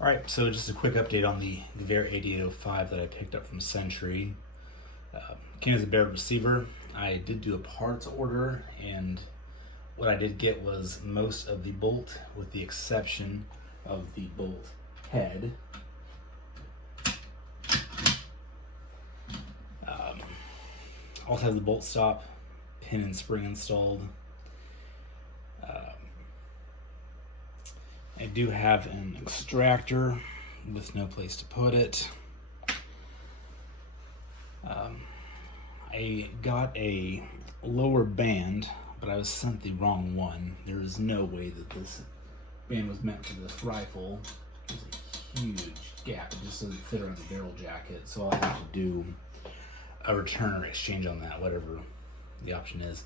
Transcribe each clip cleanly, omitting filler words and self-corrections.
All right, so just a quick update on the Gewehr 8805 that I picked up from Century. Came as a barrel receiver. I did do a parts order, and what I did get was most of the bolt, with the exception of the bolt head. Also has the bolt stop, pin and spring installed. I do have an extractor with no place to put it. I got a lower band, but I was sent the wrong one. There is no way that this band was meant for this rifle. There's a huge gap. It just doesn't fit around the barrel jacket, so I'll have to do a return or exchange on that, whatever the option is.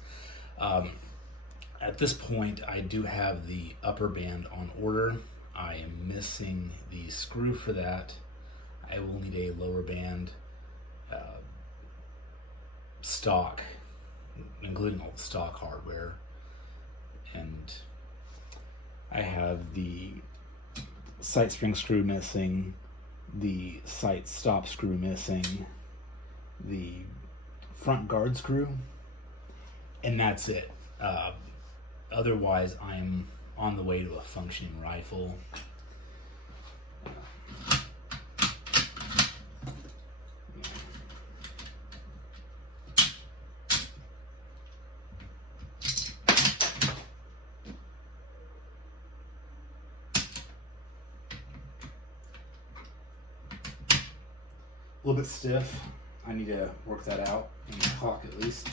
At this point, I do have the upper band on order. I am missing the screw for that. I will need a lower band stock, including all the stock hardware. And I have the sight spring screw missing, the sight stop screw missing, the front guard screw, and that's it. Otherwise, I'm on the way to a functioning rifle. A little bit stiff. I need to work that out in the cock at least.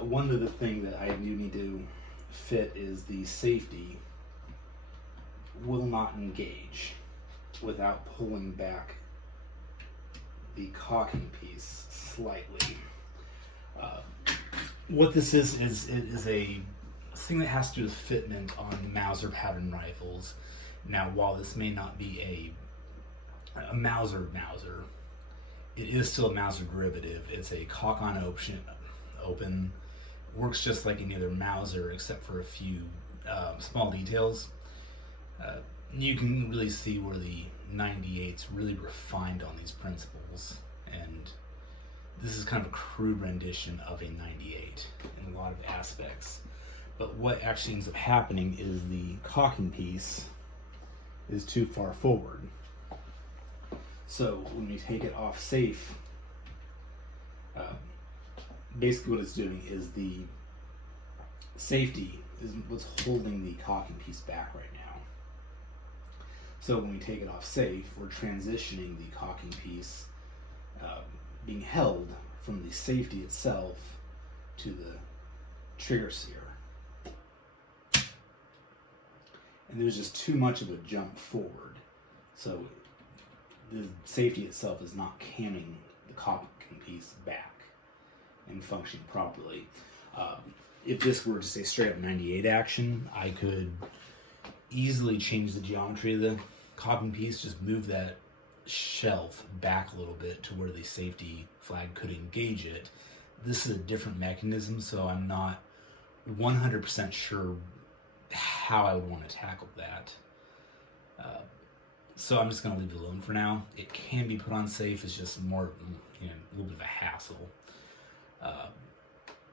One of the things that I do need to fit is the safety will not engage without pulling back the cocking piece slightly. What this is it is a thing that has to do with fitment on Mauser pattern rifles. Now, while this may not be a Mauser, it is still a Mauser derivative. It's a cock on open. Works just like any other Mauser, except for a few small details. You can really see where the 98's really refined on these principles, and this is kind of a crude rendition of a 98 in a lot of aspects. But what actually ends up happening is the cocking piece is too far forward. So when we take it off safe, basically what it's doing is the safety is what's holding the cocking piece back right now. So when we take it off safe, we're transitioning the cocking piece being held from the safety itself to the trigger sear. And there's just too much of a jump forward. So the safety itself is not camming the cocking piece back and functioning properly. If this were just a straight up 98 action, I could easily change the geometry of the cocking piece, just move that shelf back a little bit to where the safety flag could engage it. This is a different mechanism, so I'm not 100% sure how I would want to tackle that. So I'm just going to leave it alone for now. It can be put on safe. It's just more, a little bit of a hassle.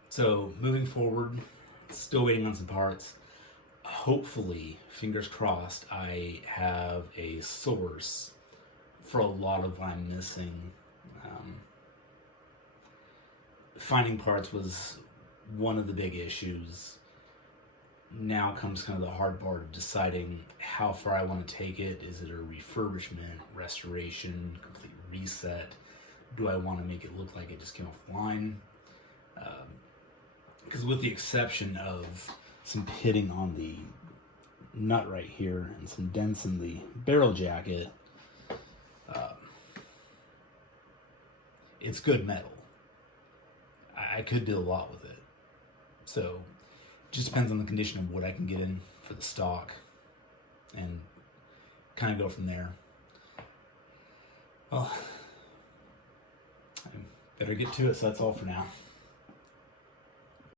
So moving forward, still waiting on some parts. Hopefully, fingers crossed, I have a source for a lot of what I'm missing. Finding parts was one of the big issues. Now comes kind of the hard part of deciding how far I want to take it. Is it a refurbishment, restoration, complete reset? Do I want to make it look like it just came off the line? Because with the exception of some pitting on the nut right here and some dents in the barrel jacket, it's good metal. I could do a lot with it. So just depends on the condition of what I can get in for the stock and kind of go from there. Well, I better get to it, so that's all for now.